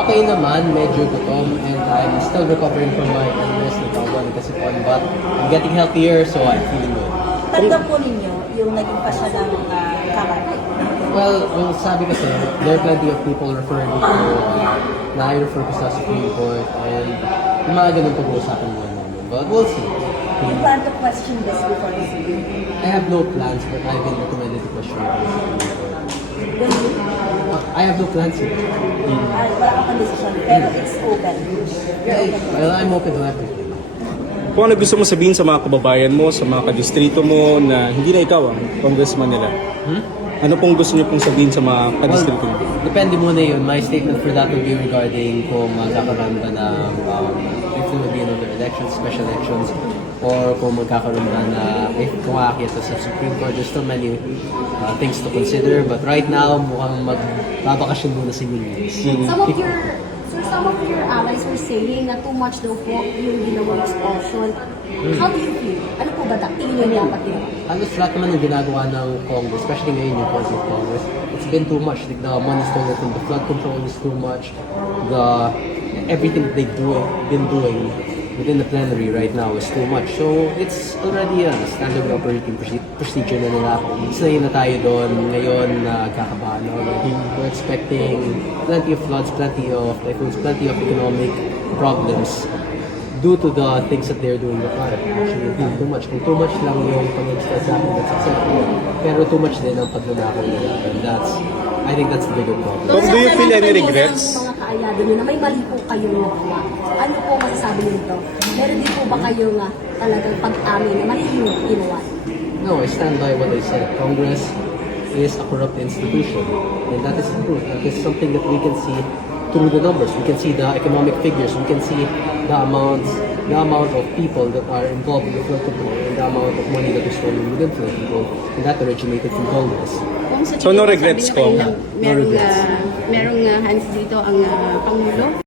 Okay naman, medyo gutom, and I'm still recovering from my illness na tawag kasi po, but I'm getting healthier, so I'm feeling good. Tanggap po ninyo yung naging pasya ng kamay. Well, sabi kasi, there are plenty of people referring to, na-refer ko sa Supreme Court, and yung mga ganun pag-uusapan mo namin. But we'll see. You plan to question this before the Supreme Court? I have no plans, but I've been recommended to question the Supreme Court. Will you? I have no plans yet. Ay, wala kang decision, pero it's open. You're open. Well, I'm open to everything. Kung ano gusto mo sabihin sa mga kababayan mo, sa mga kadistrito mo na hindi na ikaw ang congressman nila? Ano pong gusto niyo pong sabihin sa mga kadistrito niyo? Depende muna yun. My statement for that will be regarding kung magkakaroon ba ng if there will be another elections, special elections, or kung magkakaroon ba na if kung aakyat sa Supreme Court. There's still many things to consider, but right now mukhang magbabakasyon muna si Williams. Some of your allies were saying na too much daw po yung ginawang expulsion. How do you feel? Ano po ba tingin niyo dapat yun? Halos lahat naman yung ginagawa ng Congress, especially ngayon yung Party of Congress, it's been too much. The money stolen from the flood control is too much. Everything that they've been doing within the plenary right now is too much. So it's already a standard operating procedure na nila. Sanay na tayo doon. Ngayon, kakabahan na already. We're expecting plenty of floods, plenty of typhoons, plenty of economic problems due to the things that they're doing that are actually not too much. Kung too much lang yung pag-express sa akin, that's acceptable. Pero too much din ang pagnanakaw nila. And I think that's the bigger problem. Do you feel any regrets? Mga kaalyado niyo na may mali po kayong nagawa. Ano po masasabi niyo dito? Meron din po ba kayong talagang pag-amin na mali yung ginawa? No, I stand by what I said. Congress is a corrupt institution. And that is the truth. That is something that we can see through the numbers. We can see the economic figures. We can see the amount of people that are involved in the flood control and the amount of money that is stolen within flood control. And that originated from Congress. So no regrets po? No regrets. Merong hands dito ang Pangulo?